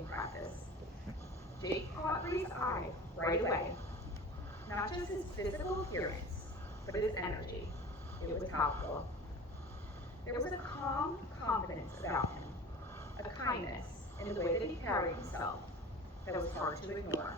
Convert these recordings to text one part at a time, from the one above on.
cheerleading practice. Jake caught Reed's eye right away. Not just his physical appearance, but his energy. It was palpable. There was a calm confidence about him, a kindness in the way that he carried himself that was hard to ignore.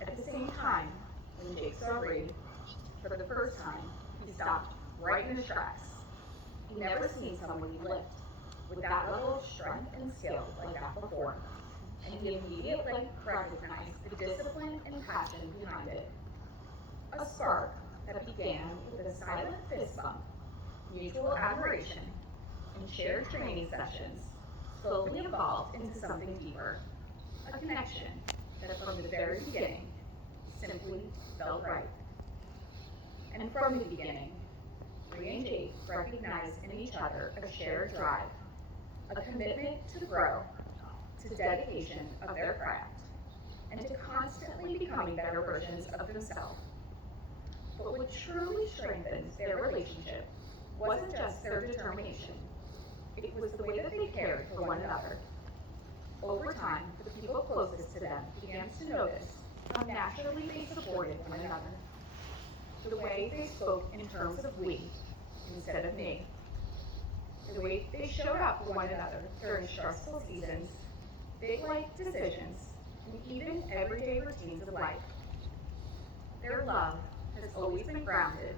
At the same time, when Jake saw Reed for the first time, he stopped right in his tracks. He'd never seen someone lift with that level of strength and skill like that before, and he immediately recognized the discipline and passion behind it. A spark that began with a silent fist bump, mutual admiration, and shared training sessions slowly evolved into something deeper, a connection that from the very beginning simply felt right. And from the beginning, Rhea and Jake recognized in each other a shared drive, a commitment to grow, to dedication of their craft, and to constantly becoming better versions of themselves. But what truly strengthened their relationship wasn't just their determination, it was the way that they cared for one another. Over time, the people closest to them began to notice how naturally they supported one another. The way they spoke in terms of we instead of me. The way they showed up for one another during stressful seasons, big life decisions, and even everyday routines of life. Their love has always been grounded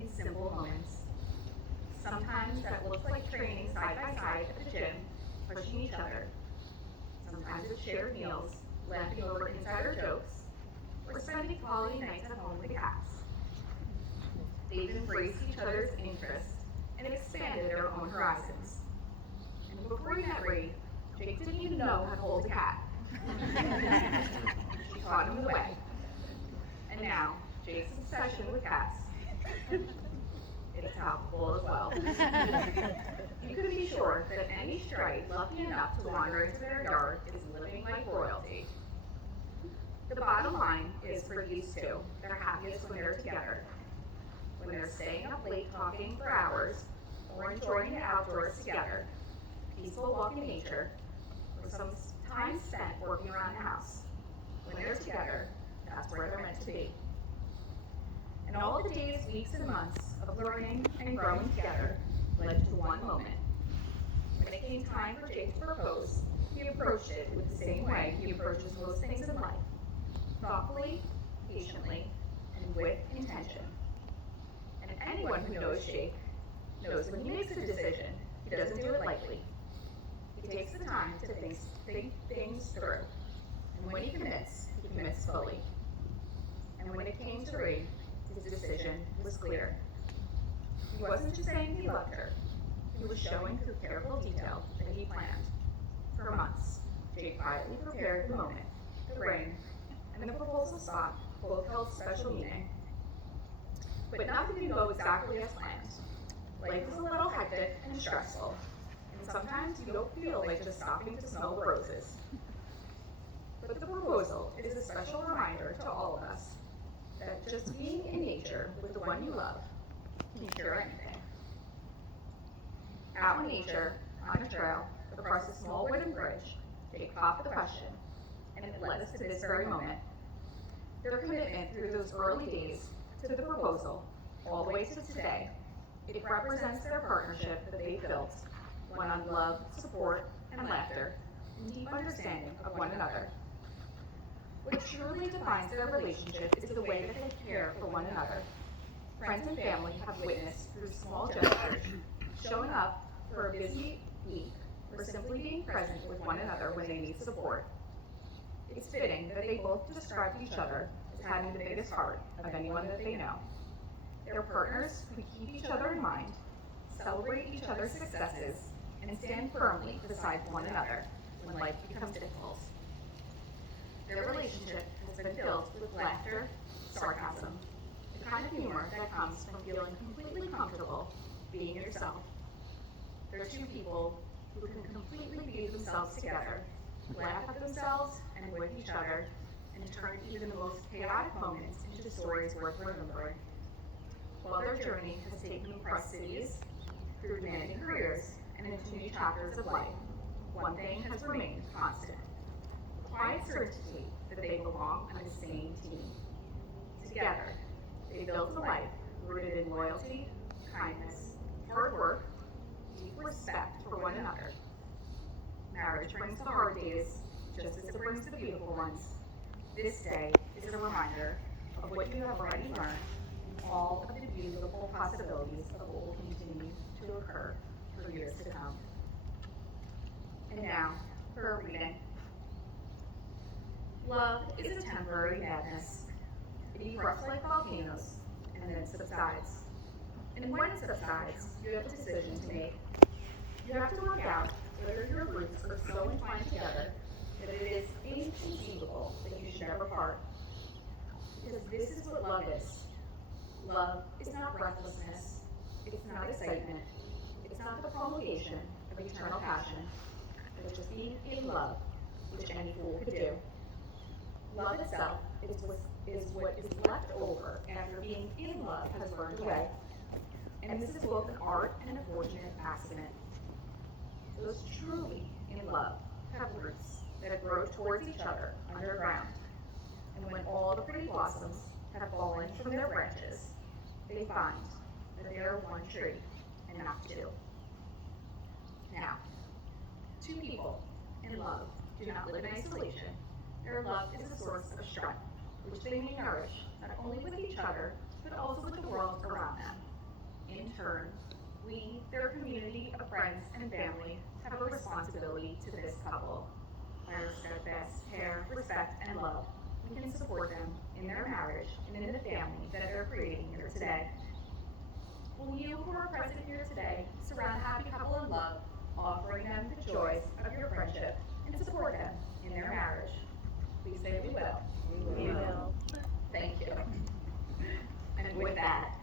in simple moments. Sometimes that looks like training side by side at the gym, pushing each other. Sometimes it's shared meals, laughing over insider jokes, or spending quality nights at home with the cats. They've embraced each other's interests and expanded their own horizons. And before he met Reed, Jake didn't even know how to hold a cat. She taught him the way. And now, Jake's obsession with cats is palpable as well. You can be sure that any stray lucky enough to wander into their yard is living like royalty. The bottom line is for these two, they're happiest when they're together. When they're staying up late talking for hours, or enjoying the outdoors together, peaceful walk in nature, or some time spent working around the house. When they're together, that's where they're meant to be. And all of the days, weeks, and months of learning and growing together led to one moment. When it came time for Jake to propose, he approached it with the same way he approaches most things in life, thoughtfully, patiently, and with intention. And anyone who knows Jake knows when he makes a decision, he doesn't do it lightly. He takes the time to think things through. And when he commits fully. And when it came to Reed, his decision was clear. He wasn't just saying he loved her. He was showing through careful detail that he planned. For months, Jake quietly prepared the moment, the ring, and the proposal spot both held special meaning. But nothing can go exactly as planned. Life is a little hectic and stressful, and sometimes you don't feel like just stopping to smell the roses. But the proposal is a special reminder to all of us that just being in nature with the one you love can cure anything. Out in nature, on a trail, across a small wooden bridge, they caught the question, and it led us to this very moment. Their commitment through those early days to the proposal, all the way to today, it represents their partnership that they built, one on love, support, and laughter, and deep understanding of one another. What truly defines their relationship is the way that they care for one another. Friends and family have witnessed through small gestures, showing up for a busy week, or simply being present with one another when they need support. It's fitting that they both described each other as having the biggest heart of anyone that they know. They're partners who keep each other in mind, celebrate each other's successes, and stand firmly beside one another when life becomes difficult. Their relationship has been filled with laughter, sarcasm, the kind of humor that comes from feeling completely comfortable being yourself. They're two people who can completely be themselves together, laugh at themselves and with each other, and turn even the most chaotic moments into stories worth remembering. While their journey has taken them across cities, through demanding careers, and into new chapters of life, one thing has remained constant: quiet certainty that they belong on the same team. Together, they built a life rooted in loyalty, kindness, hard work, deep respect for one another. Marriage brings the hard days, just as it brings the beautiful ones. This day is a reminder of what you have already learned and all of the beautiful possibilities of what will continue to occur for years to come. And now, for a reading. Love is a temporary madness. It erupts like volcanoes and then subsides. And when it subsides, you have a decision to make. You have to work out whether your roots are so entwined together that it is inconceivable that you should ever part. Because this is what love is. Love is not breathlessness. It's not excitement. It's not the promulgation of eternal passion. But just being in love, which any fool could do. Love itself is what is left over after being in love has burned away. And this is both an art and a fortunate accident. Those truly in love have roots that grow towards each other underground. And when all the pretty blossoms have fallen from their branches, they find that they are one tree and not two. Now, two people in love do not live in isolation. Their love is a source of strength, which they may nourish not only with each other, but also with the world around them. In turn, we, their community of friends and family, have a responsibility to this couple. By our steadfast care, respect, and love, we can support them in their marriage and in the family that they're creating here today. Will you who are present here today surround a happy couple in love, offering them the joys of your friendship, and support them in their marriage? Please say we will. We will. Thank you. And with that,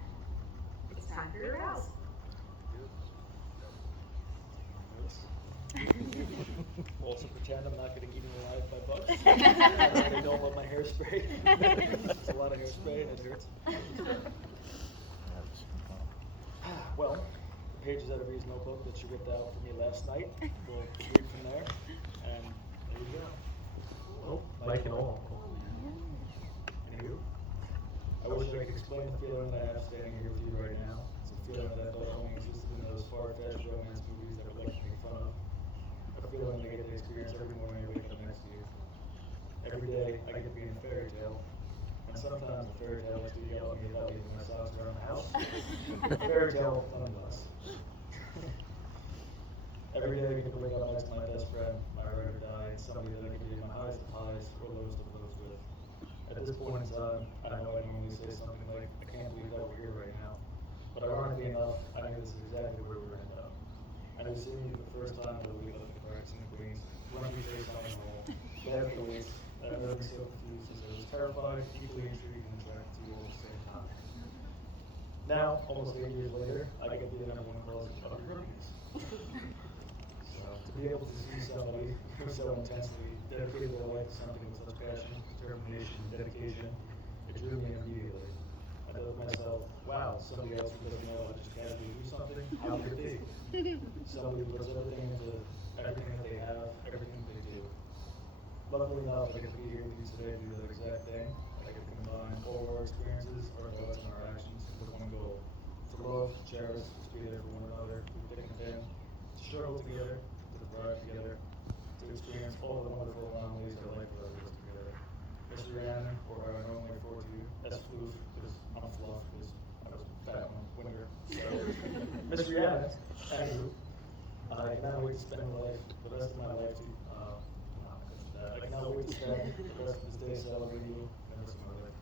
it's time for your vows. Also pretend I'm not getting eaten alive by bugs. They don't love my hairspray. It's a lot of hairspray and it hurts. Well, the pages out of Ree's notebook that she ripped out for me last night. We'll read from there, and there you go. Oh, like it all. Anywho, I wish I could explain the feeling that I have standing here with you right now. It's a feeling that I thought only existed in those far-fetched romance movies that I would like to make fun of. A feeling I get to experience every morning I wake up next to you. Every day I get to be in a fairy tale. And sometimes the fairy tale is to yell at me about leaving my socks around the house. The fairy tale nonetheless. Every day I get to wake up next to my best friend, my ride or die, somebody that I can be my highs to highs or lows to lows with. At this point in time, I know I normally say something like, I can't believe that we're here right now. But ironically enough, I knew this is exactly where we're end up. I knew seeing you for the first time the week of the Parks and the Queens, when we face on the wall, bad for the waist, that made me so confused as I was terrified, equally intrigued, and attracted to you all at the same time. Now, almost 8 years later, I get to be the number one closet of your rookies. So, to be able to see somebody who so intensely dedicated their life to something with such passion, determination, and dedication, it drew me immediately. I thought to myself, wow, somebody else who doesn't know how to just casually do something, how could it be? Somebody who puts everything into everything that they have, everything they do. Luckily enough, I get to be here with you today to do that exact thing. I get to combine all of our experiences, our thoughts, and our actions with one goal. To love, to cherish, to be there for one another, through thick and thin, to struggle together, to thrive together, to experience all the wonderful anomalies that life throws us together. Miss Rhiannon, or I normally refer to as Floof, because I'm fluff, because I was fat one winter. So, Miss Rhiannon, Andrew, I cannot wait to spend the rest of my life I cannot wait to spend the rest of this day celebrating you and the rest of my life.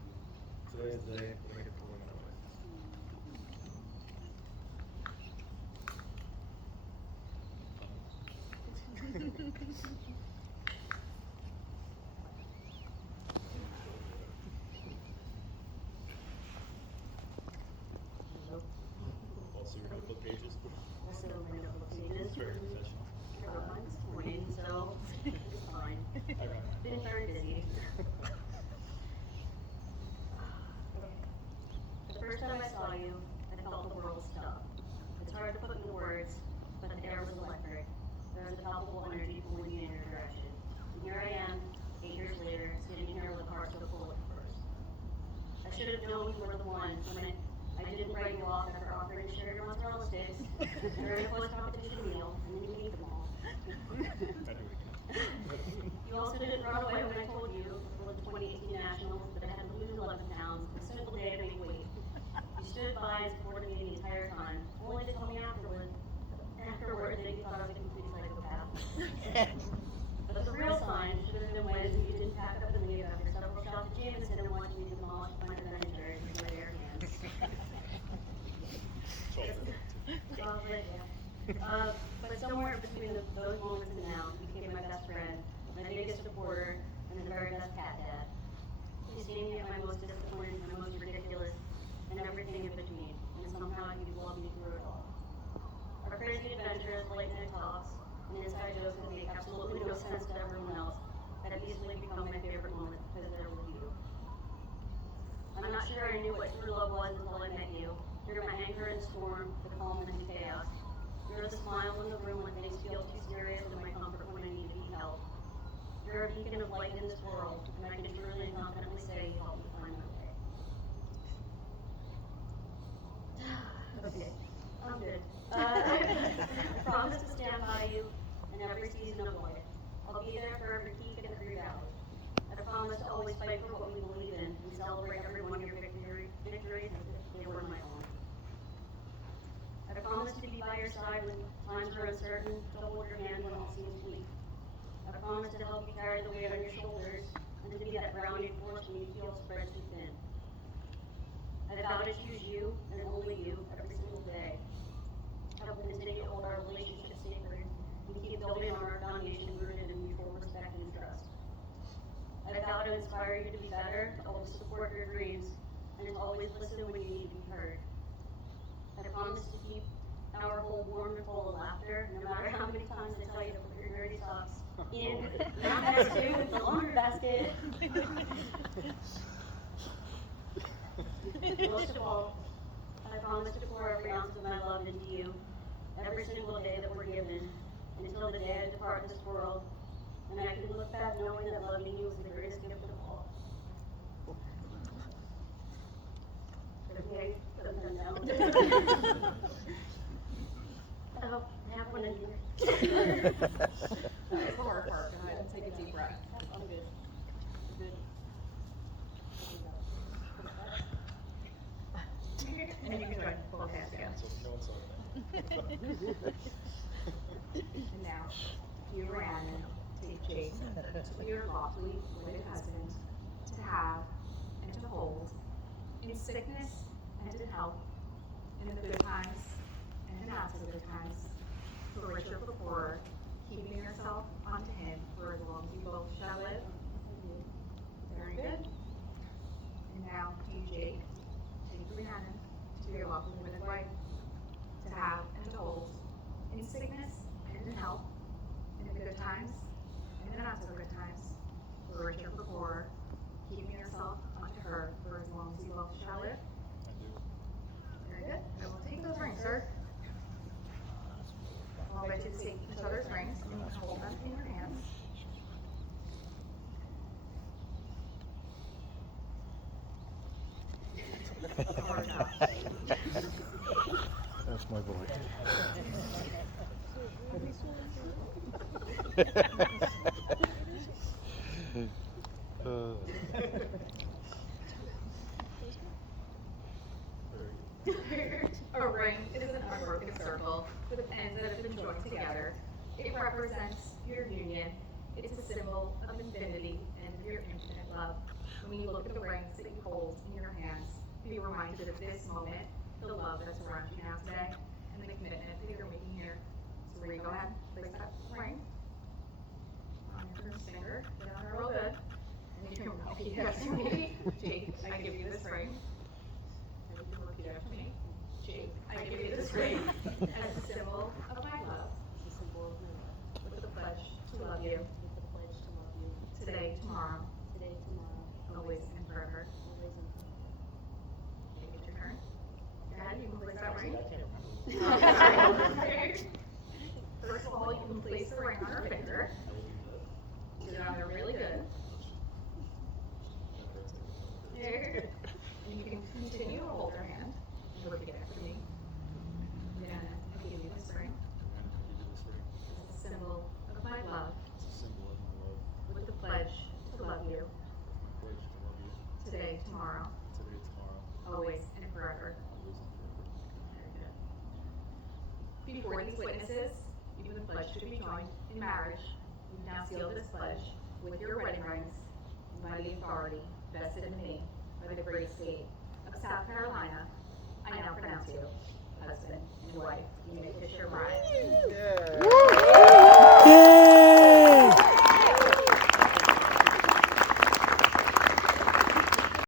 Today is the day that I get to live my life. Also your notebook pages. Also my notebook pages. Very professional. I wrote mine this morning, so it's fine. I got mine. Been very busy. The first time I saw you, I felt the world stop. It's hard to put into words, but the air was electric. There was a palpable energy pulling me in your direction. And here I am, friend when I didn't write you off after offering to share your mozzarella sticks during a close competition meal, and then you ate them all. You also didn't run away when I told you before the 2018 Nationals that I had to lose 11 pounds in a single day to make weight. You stood by and supported me the entire time, only to tell me afterward that you thought I was a complete psychopath. But the real sign should have been when you didn't pack up and leave after several shots of Jameson and wanted me to demolish my adventures with my bare hands. But somewhere between those moments and now, you became my best friend, my biggest supporter, and the very best cat dad. You see me at my most disappointed, my most ridiculous, and everything in between, and somehow you love me through it all. Our crazy adventures, late night talks, and inside jokes that make absolutely no sense to everyone else have easily become my favorite moments because they're with you. I'm not sure I knew what true love was until I met you. You're my anchor in storm, the calm in the chaos. You're the smile in the room when things feel too serious and my comfort when I need to be held. You're a beacon of light in this world, and I can truly and confidently say you helped me find my way. Okay, I'm good. I promise to stand by you in every season of life. I'll be there for every peak and every valley. I promise to always fight for what we believe in and celebrate every one of your victories as if they were my own. I promise to be by your side when times are uncertain, to hold your hand when all seems bleak. I promise to help you carry the weight on your shoulders and to be that grounding force when you feel spread too thin. I vow to choose you and only you every single day. I will continue to hold our relationship sacred and keep building on our foundation rooted in mutual respect and trust. I vow to inspire you to be better, to always support your dreams, and to always listen when you need to be heard. I promise to keep our home warm and full of laughter, no matter how many times I tell you to put your dirty socks in, not next to, the laundry basket. Most of all, I promise to pour every ounce of my love into you every single day that we're given, until the day I depart this world, and I can look back knowing that loving you is the greatest gift of all. Okay, put them down. Oh, have one in here. That's the hard part. Go ahead and take a deep breath. I'm good. Good. And you can join both hands together. And now, you, Rhiannon, take Jake to be your lawfully wedded husband, to have and to hold, in sickness and in health, in the good times and the not so good times, for richer for poorer, keeping yourself unto him for as long as you both shall live. Very good. And now, to you, Jake, take Rhiannon to be your lawfully wedded wife, to have and to hold, in sickness and in health, in the good times and the not so good times, for richer for poorer, keeping yourself unto her for as long as you both shall live. Very good. I will take those rings, sir. I'll invite you to take each other's rings and hold them in your hands. Hard enough. That's my boy. A ring is an unbroken circle with ends that have been joined together. It represents your union. It's a symbol of infinity and of your infinite love. When you look at the rings that you hold in your hands, be reminded of this moment, the love that's around you now today, and the commitment that you're making here. So Rhea, go ahead, place that ring on your first finger, get on there real good. And you can repeat after me. Jake, I give you this ring. And you can repeat after me. Jake, I give you this ring as a symbol of my love. It's a symbol of my love. With the pledge to love you. With the pledge to love you. Today, tomorrow, Today, tomorrow, always and forever. always and forever. Okay, get your turn. Go ahead, you can place that ring. I can't remember. First of all, you can place the ring on her finger. Get it on there really good. There. And you can continue to hold before these witnesses, you have pledged to be joined in marriage. You now seal this pledge with your wedding rings and by the authority vested in me by the great state of South Carolina. I now pronounce you husband and wife. You may kiss your bride.